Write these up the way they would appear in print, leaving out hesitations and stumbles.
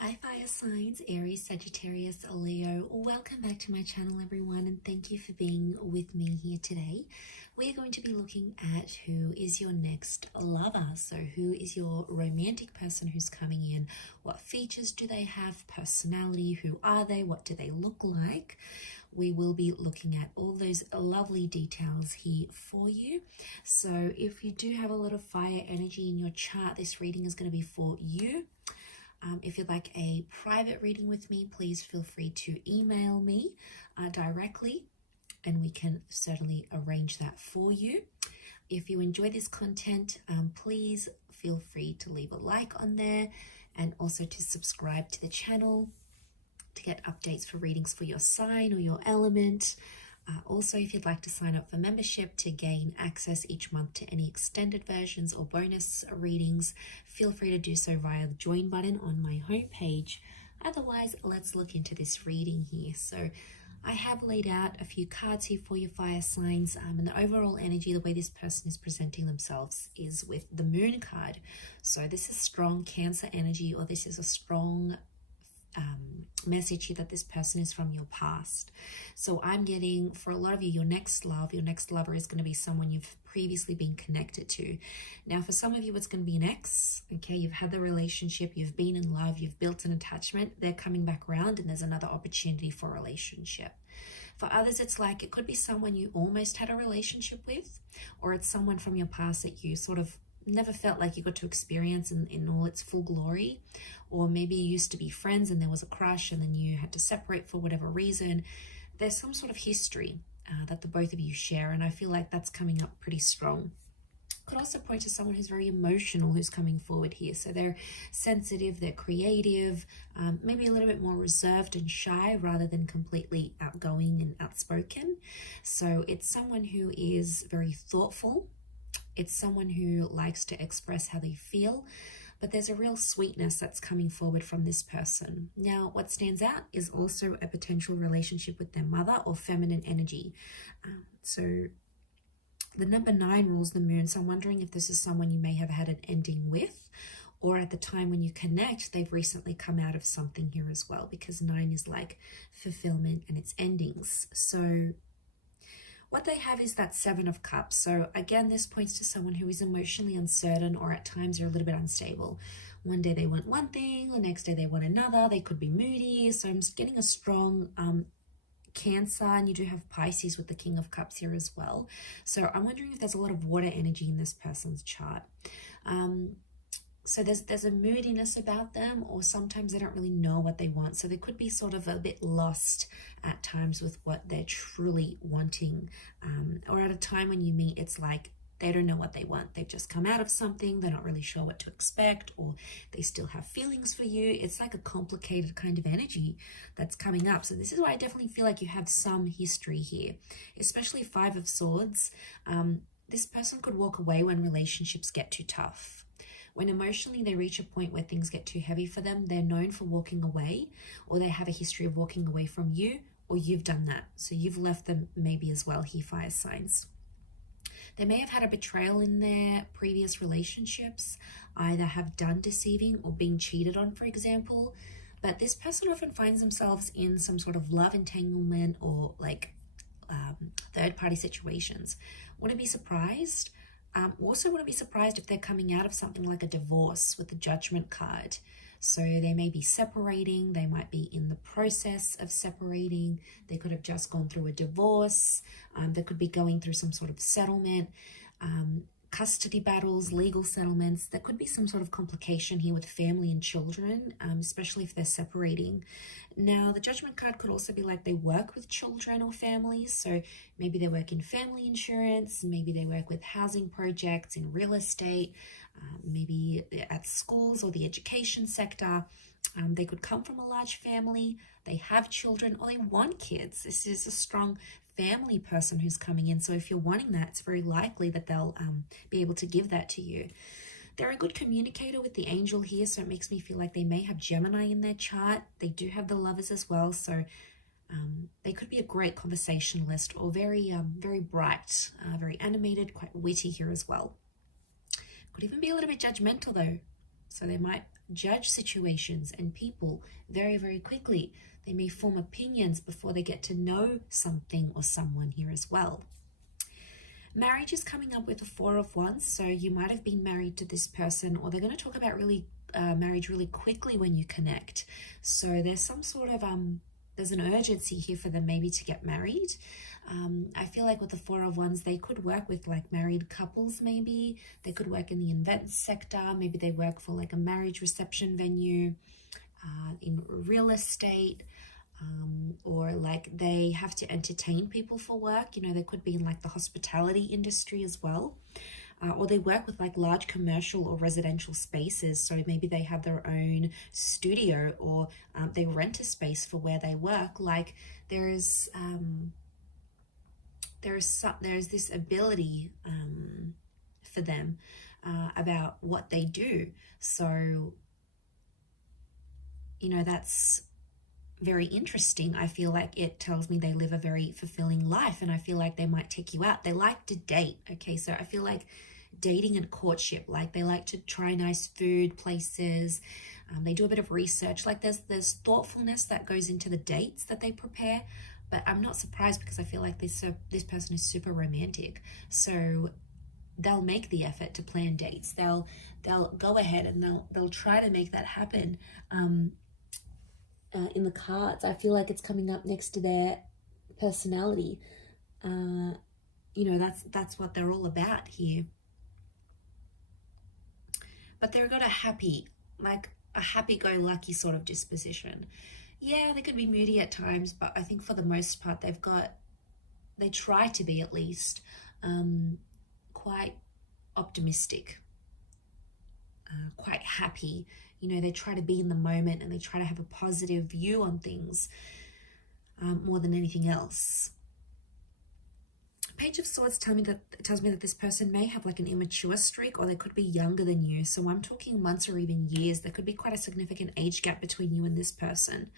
Hi fire signs, Aries, Sagittarius, Leo. Welcome back to my channel everyone, and thank you for being with me here today. We're going to be looking at who is your next lover. So who is your romantic person who's coming in? What features do they have? Personality, who are they? What do they look like? We will be looking at all those lovely details here for you. So if you do have a lot of fire energy in your chart, this reading is going to be for you. If you'd like a private reading with me, please feel free to email me directly, and we can certainly arrange that for you. If you enjoy this content, please feel free to leave a like on there and also to subscribe to the channel to get updates for readings for your sign or your element. Also, if you'd like to sign up for membership to gain access each month to any extended versions or bonus readings, feel free to do so via the join button on my homepage. Otherwise, let's look into this reading here. So I have laid out a few cards here for your fire signs, and the overall energy, the way this person is presenting themselves is with the moon card. So this is strong Cancer energy, or this is a strong message here that this person is from your past. So I'm getting, for a lot of you, your next lover is going to be someone you've previously been connected to. Now for some of you, it's going to be an ex. Okay, you've had the relationship, you've been in love, you've built an attachment, they're coming back around and there's another opportunity for a relationship. For others, it's like it could be someone you almost had a relationship with, or it's someone from your past that you sort of never felt like you got to experience in all its full glory. Or maybe you used to be friends and there was a crush and then you had to separate for whatever reason. There's some sort of history that the both of you share, and I feel like that's coming up pretty strong. Could also point to someone who's very emotional who's coming forward here. So they're sensitive, they're creative, maybe a little bit more reserved and shy rather than completely outgoing and outspoken. So it's someone who is very thoughtful. It's someone who likes to express how they feel, but there's a real sweetness that's coming forward from this person. Now, what stands out is also a potential relationship with their mother or feminine energy. So the number 9 rules the moon. So I'm wondering if this is someone you may have had an ending with, or at the time when you connect, they've recently come out of something here as well, because 9 is like fulfillment and it's endings. So what they have is that 7 of Cups. So again, this points to someone who is emotionally uncertain, or at times they're a little bit unstable. One day they want one thing, the next day they want another. They could be moody. So I'm getting a strong Cancer, and you do have Pisces with the King of Cups here as well. So I'm wondering if there's a lot of water energy in this person's chart. So there's a moodiness about them, or sometimes they don't really know what they want. So they could be sort of a bit lost at times with what they're truly wanting. Or at a time when you meet, it's like they don't know what they want. They've just come out of something. They're not really sure what to expect, or they still have feelings for you. It's like a complicated kind of energy that's coming up. So this is why I definitely feel like you have some history here, especially 5 of Swords. This person could walk away when relationships get too tough. When emotionally they reach a point where things get too heavy for them, they're known for walking away, or they have a history of walking away from you, or you've done that. So you've left them maybe as well here, fire signs. They may have had a betrayal in their previous relationships, either have done deceiving or being cheated on, for example. But this person often finds themselves in some sort of love entanglement or like third-party situations. Wouldn't be surprised. Also wouldn't be surprised if they're coming out of something like a divorce with the Judgment card. So they may be separating, they might be in the process of separating, they could have just gone through a divorce, they could be going through some sort of settlement, custody battles, legal settlements. There could be some sort of complication here with family and children, especially if they're separating. Now, the Judgment card could also be like they work with children or families. So maybe they work in family insurance, maybe they work with housing projects, in real estate, maybe at schools or the education sector. They could come from a large family, they have children, or they want kids. This is a strong family person who's coming in. So if you're wanting that, it's very likely that they'll be able to give that to you. They're a good communicator with the angel here, so it makes me feel like they may have Gemini in their chart. They do have the Lovers as well, so they could be a great conversationalist, or very bright, very animated, quite witty here as well. Could even be a little bit judgmental though. So they might judge situations and people very, very quickly. They may form opinions before they get to know something or someone here as well. Marriage is coming up with the Four of Wands, so you might have been married to this person, or they're going to talk about marriage really quickly when you connect. So there's some sort of there's an urgency here for them maybe to get married. I feel like with the Four of Wands, they could work with like married couples maybe. They could work in the events sector. Maybe they work for like a marriage reception venue, in real estate, or like they have to entertain people for work. You know, they could be in like the hospitality industry as well. Or they work with like large commercial or residential spaces. So maybe they have their own studio, or they rent a space for where they work. Like there's this ability for them about what they do. So, you know, that's very interesting. I feel like it tells me they live a very fulfilling life, and I feel like they might take you out. They like to date. Okay, so I feel like dating and courtship, like they like to try nice food places. They do a bit of research. Like there's thoughtfulness that goes into the dates that they prepare. But I'm not surprised, because I feel like this person is super romantic. So they'll make the effort to plan dates. They'll go ahead and they'll try to make that happen. In the cards, I feel like it's coming up next to their personality. You know, that's what they're all about here. But they've got a happy-go-lucky sort of disposition. Yeah, they could be moody at times, but I think for the most part they try to be at least quite optimistic, quite happy. You know, they try to be in the moment, and they try to have a positive view on things more than anything else. Page of Swords tells me that this person may have like an immature streak, or they could be younger than you. So I'm talking months or even years. There could be quite a significant age gap between you and this person.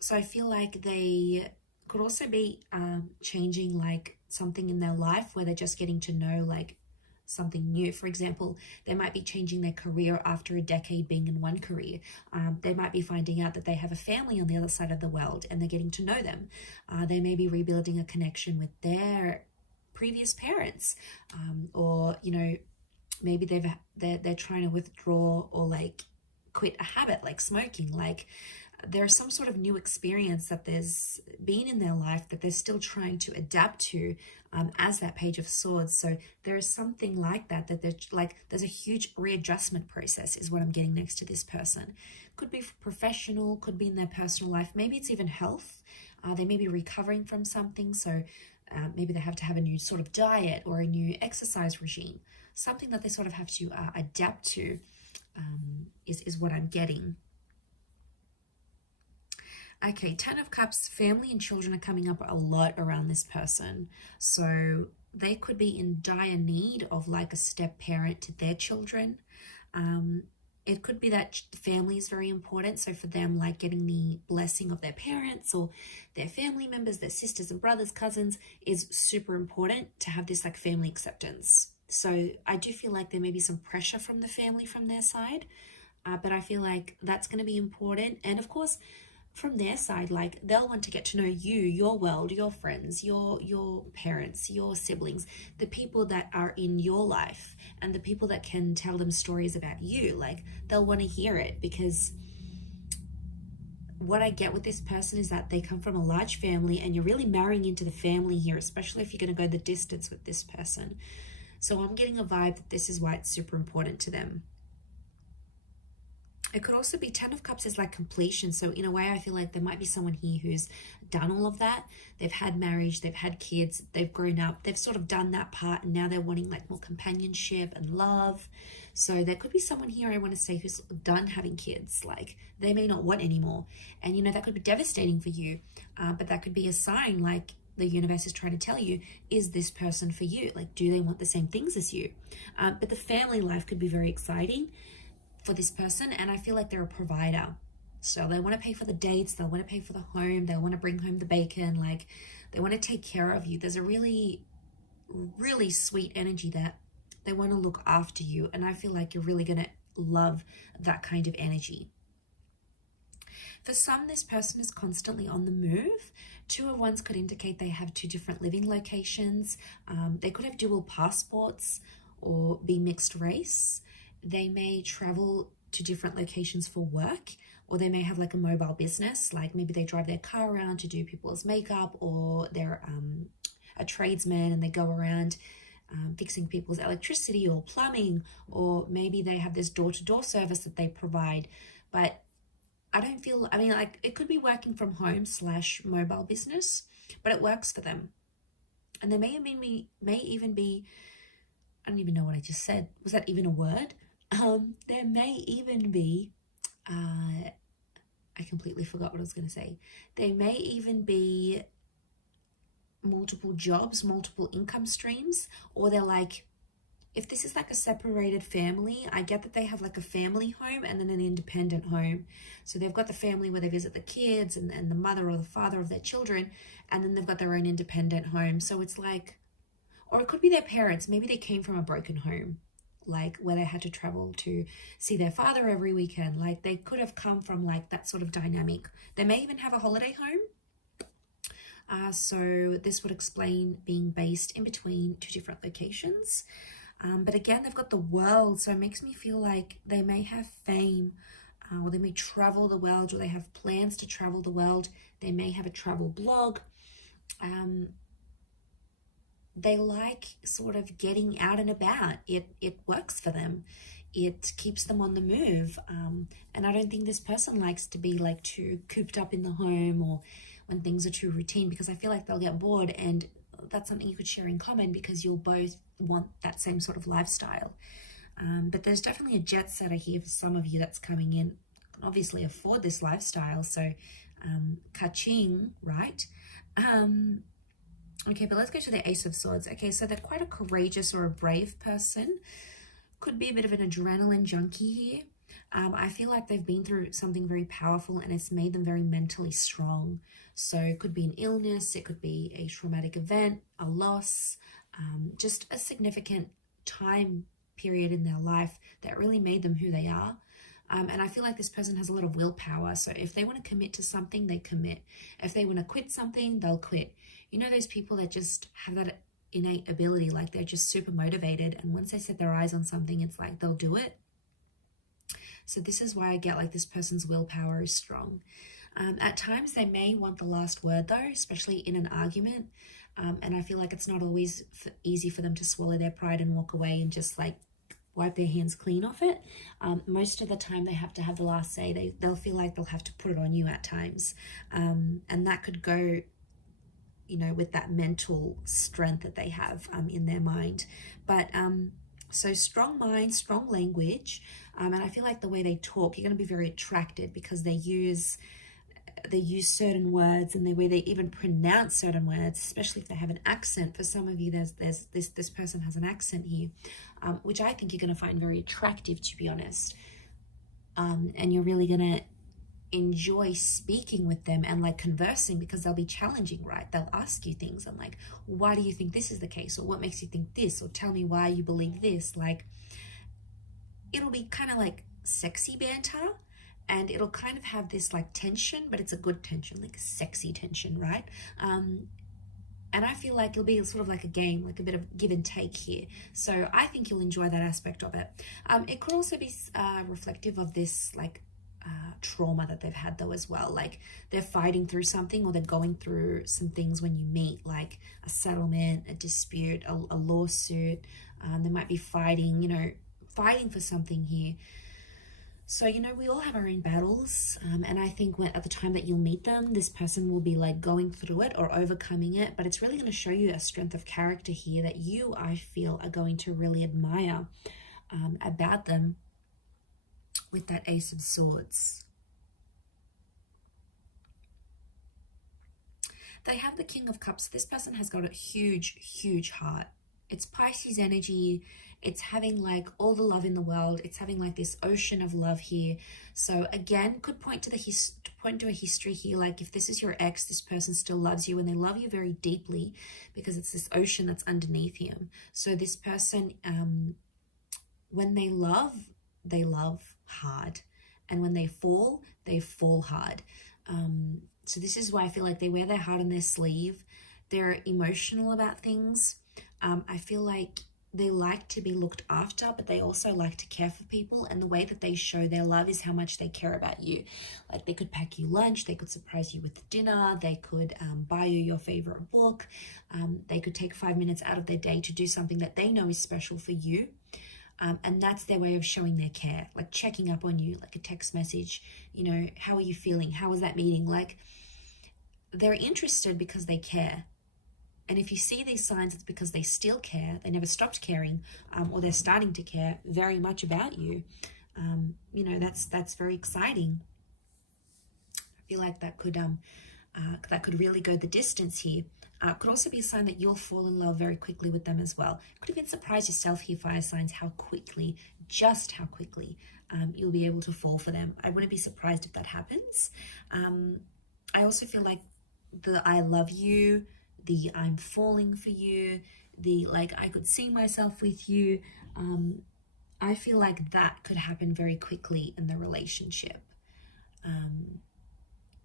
So I feel like they could also be changing like something in their life, where they're just getting to know like something new. For example, they might be changing their career after a decade being in one career. They might be finding out that they have a family on the other side of the world, and they're getting to know them. They may be rebuilding a connection with their previous parents, or you know, maybe they're trying to withdraw or like quit a habit like smoking. Like there's some sort of new experience that there's been in their life that they're still trying to adapt to, as that Page of Swords. So there is something like that there's a huge readjustment process is what I'm getting next to this person. Could be professional, could be in their personal life. Maybe it's even health. They may be recovering from something. So maybe they have to have a new sort of diet or a new exercise regime. Something that they sort of have to adapt to is what I'm getting. Okay, Ten of Cups, family and children are coming up a lot around this person. So they could be in dire need of like a step parent to their children. It could be that family is very important. So for them, like getting the blessing of their parents or their family members, their sisters and brothers, cousins, is super important to have this like family acceptance. So I do feel like there may be some pressure from the family from their side, but I feel like that's going to be important. And of course, from their side, like they'll want to get to know you, your world, your friends, your parents, your siblings, the people that are in your life, and the people that can tell them stories about you. Like they'll want to hear it, because what I get with this person is that they come from a large family, and you're really marrying into the family here, especially if you're going to go the distance with this person. So I'm getting a vibe that this is why it's super important to them. It could also be Ten of Cups is like completion. So in a way, I feel like there might be someone here who's done all of that. They've had marriage, they've had kids, they've grown up, they've sort of done that part, and now they're wanting like more companionship and love. So there could be someone here, I want to say, who's done having kids. Like they may not want anymore. And you know, that could be devastating for you. But that could be a sign, like the universe is trying to tell you, is this person for you? Like, do they want the same things as you? But the family life could be very exciting for this person, and I feel like they're a provider. So they want to pay for the dates, they want to pay for the home, they want to bring home the bacon, like they want to take care of you. There's a really, really sweet energy that They want to look after you. And I feel like you're really going to love that kind of energy. For some, this person is constantly on the move. 2 of Wands could indicate they have 2 different living locations. They could have dual passports or be mixed race. They may travel to different locations for work, or they may have like a mobile business, like maybe they drive their car around to do people's makeup, or they're a tradesman and they go around fixing people's electricity or plumbing, or maybe they have this door-to-door service that they provide. But I don't feel, I mean, like it could be working from home / mobile business, but it works for them. And there may even be, I don't even know what I just said. Was that even a word? There may even be, I completely forgot what I was going to say. There may even be multiple jobs, multiple income streams, or they're like, if this is like a separated family, I get that they have like a family home and then an independent home. So they've got the family where they visit the kids and the mother or the father of their children, and then they've got their own independent home. So it's like, or it could be their parents. Maybe they came from a broken home, like where they had to travel to see their father every weekend. Like they could have come from like that sort of dynamic. They may even have a holiday home. So this would explain being based in between 2 different locations. But again, they've got the world, so it makes me feel like they may have fame, or they may travel the world, or they have plans to travel the world. They may have a travel blog. They like sort of getting out and about. It works for them. It keeps them on the move. And I don't think this person likes to be like too cooped up in the home, or when things are too routine, because I feel like they'll get bored, and that's something you could share in common because you'll both want that same sort of lifestyle. But there's definitely a jet setter here for some of you that's coming in, can obviously afford this lifestyle. So ka-ching, right? Okay, but let's go to the Ace of Swords. Okay, so they're quite a courageous or a brave person. Could be a bit of an adrenaline junkie here. I feel like they've been through something very powerful and it's made them very mentally strong. So it could be an illness, it could be a traumatic event, a loss, just a significant time period in their life that really made them who they are. And I feel like this person has a lot of willpower. So if they want to commit to something, they commit. If they want to quit something, they'll quit. You know, those people that just have that innate ability, like they're just super motivated. And once they set their eyes on something, it's like they'll do it. So this is why I get like this person's willpower is strong. At times they may want the last word though, especially in an argument. And I feel like it's not always easy for them to swallow their pride and walk away and just like wipe their hands clean off it. Most of the time they have to have the last say. They'll feel like they'll have to put it on you at times. And that could go, you know, with that mental strength that they have in their mind. But so strong mind, strong language. And I feel like the way they talk, you're going to be very attracted because they use certain words, and the way they even pronounce certain words, especially if they have an accent. For some of you, this person has an accent here, which I think you're going to find very attractive, to be honest. And you're really going to enjoy speaking with them and like conversing, because they'll be challenging, right? They'll ask you things and like, why do you think this is the case? Or what makes you think this? Or tell me why you believe this. Like, it'll be kind of like sexy banter. And it'll kind of have this like tension, but it's a good tension, like a sexy tension, right? And I feel like it'll be sort of like a game, like a bit of give and take here. So I think you'll enjoy that aspect of it. It could also be reflective of this like trauma that they've had though as well. Like they're fighting through something, or they're going through some things when you meet, like a settlement, a dispute, a lawsuit. They might be fighting, you know, fighting for something here. So, you know, we all have our own battles, and I think at the time that you'll meet them, this person will be like going through it or overcoming it, but it's really going to show you a strength of character here that you, I feel, are going to really admire about them with that Ace of Swords. They have the King of Cups. This person has got a huge, huge heart. It's Pisces energy. It's having like all the love in the world. It's having like this ocean of love here. So again, could point to point to a history here. Like if this is your ex, this person still loves you and they love you very deeply because it's this ocean that's underneath him. So this person, when they love hard, and when they fall hard. So this is why I feel like they wear their heart on their sleeve. They're emotional about things. I feel like they like to be looked after, but they also like to care for people. And the way that they show their love is how much they care about you. Like they could pack you lunch, they could surprise you with dinner, they could buy you your favorite book. They could take 5 minutes out of their day to do something that they know is special for you. And that's their way of showing their care, like checking up on you, like a text message, you know, how are you feeling? How was that meeting? Like they're interested because they care. And if you see these signs, it's because they still care. They never stopped caring, or they're starting to care very much about you. You know, that's very exciting. I feel like that could really go the distance here. Could also be a sign that you'll fall in love very quickly with them as well. Could even surprise yourself here, fire signs, just how quickly you'll be able to fall for them. I wouldn't be surprised if that happens. I also feel like the I love you, the I'm falling for you, the like I could see myself with you. I feel like that could happen very quickly in the relationship.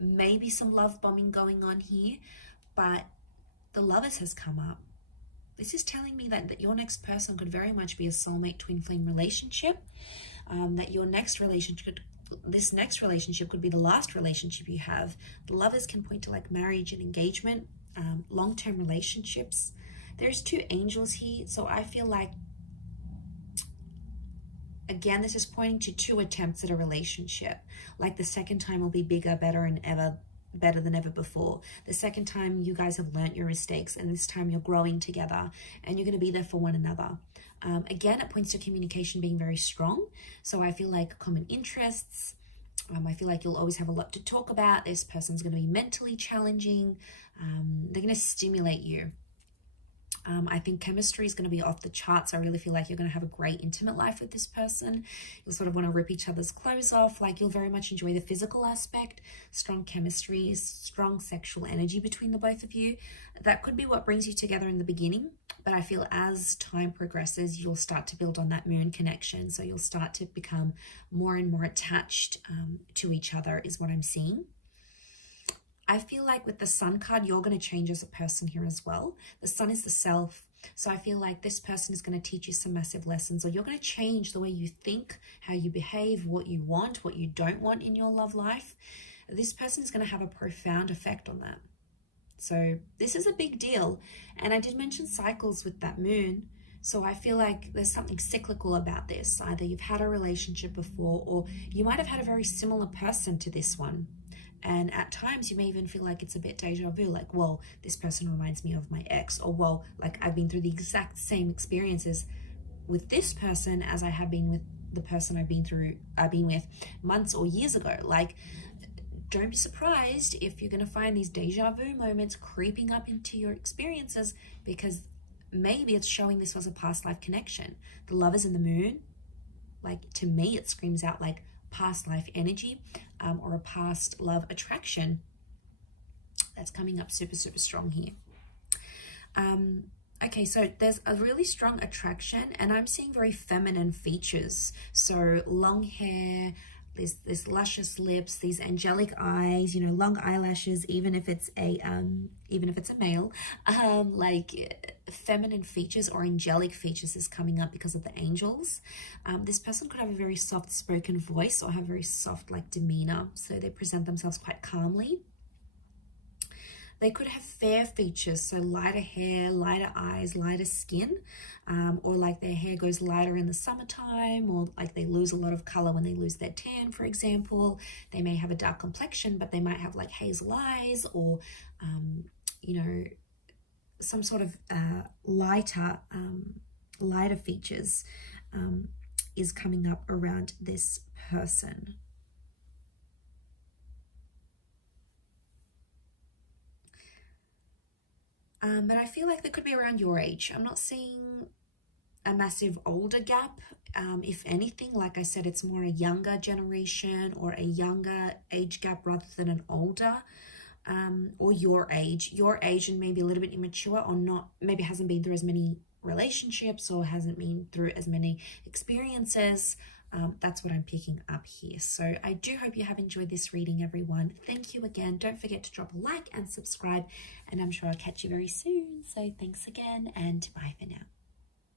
Maybe some love bombing going on here, but the Lovers has come up. This is telling me that your next person could very much be a soulmate twin flame relationship, that this next relationship could be the last relationship you have. The Lovers can point to like marriage and engagement, long-term relationships. There's 2 angels here, so I feel like, again, this is pointing to 2 attempts at a relationship. Like the second time will be bigger, better than ever before. The second time you guys have learnt your mistakes, and this time you're growing together and you're going to be there for one another. Again, it points to communication being very strong. So I feel like common interests. I feel like you'll always have a lot to talk about. This person's going to be mentally challenging. They're going to stimulate you. I think chemistry is going to be off the charts. I really feel like you're going to have a great intimate life with this person. You'll sort of want to rip each other's clothes off. Like you'll very much enjoy the physical aspect, strong chemistry, strong sexual energy between the both of you. That could be what brings you together in the beginning. But I feel as time progresses, you'll start to build on that moon connection. So you'll start to become more and more attached to each other is what I'm seeing. I feel like with the Sun card, you're going to change as a person here as well. The Sun is the self. So I feel like this person is going to teach you some massive lessons, or you're going to change the way you think, how you behave, what you want, what you don't want in your love life. This person is going to have a profound effect on that. So this is a big deal. And I did mention cycles with that moon. So I feel like there's something cyclical about this. Either you've had a relationship before, or you might have had a very similar person to this one. And at times you may even feel like it's a bit deja vu, like, whoa, this person reminds me of my ex, or whoa, like I've been through the exact same experiences with this person as I have been with the person I've been with months or years ago. Like, don't be surprised if you're going to find these deja vu moments creeping up into your experiences, because maybe it's showing this was a past life connection. The Lovers in the moon, like to me, it screams out like past life energy, or a past love attraction that's coming up super, super strong here. Okay, so there's a really strong attraction, and I'm seeing very feminine features. So long hair, this luscious lips, these angelic eyes, you know, long eyelashes, even if it's a male, like feminine features or angelic features is coming up because of the angels. This person could have a very soft spoken voice or have very soft like demeanor, so they present themselves quite calmly. They could have fair features, so lighter hair, lighter eyes, lighter skin, or like their hair goes lighter in the summertime, or like they lose a lot of color when they lose their tan, for example. They may have a dark complexion, but they might have like hazel eyes, or, you know, some sort of lighter features is coming up around this person. But I feel like they could be around your age. I'm not seeing a massive older gap. If anything, like I said, it's more a younger generation or a younger age gap rather than an older, or your age and maybe a little bit immature, or not, maybe hasn't been through as many relationships or hasn't been through as many experiences. That's what I'm picking up here. So I do hope you have enjoyed this reading, everyone. Thank you again. Don't forget to drop a like and subscribe, and I'm sure I'll catch you very soon. So thanks again, and bye for now.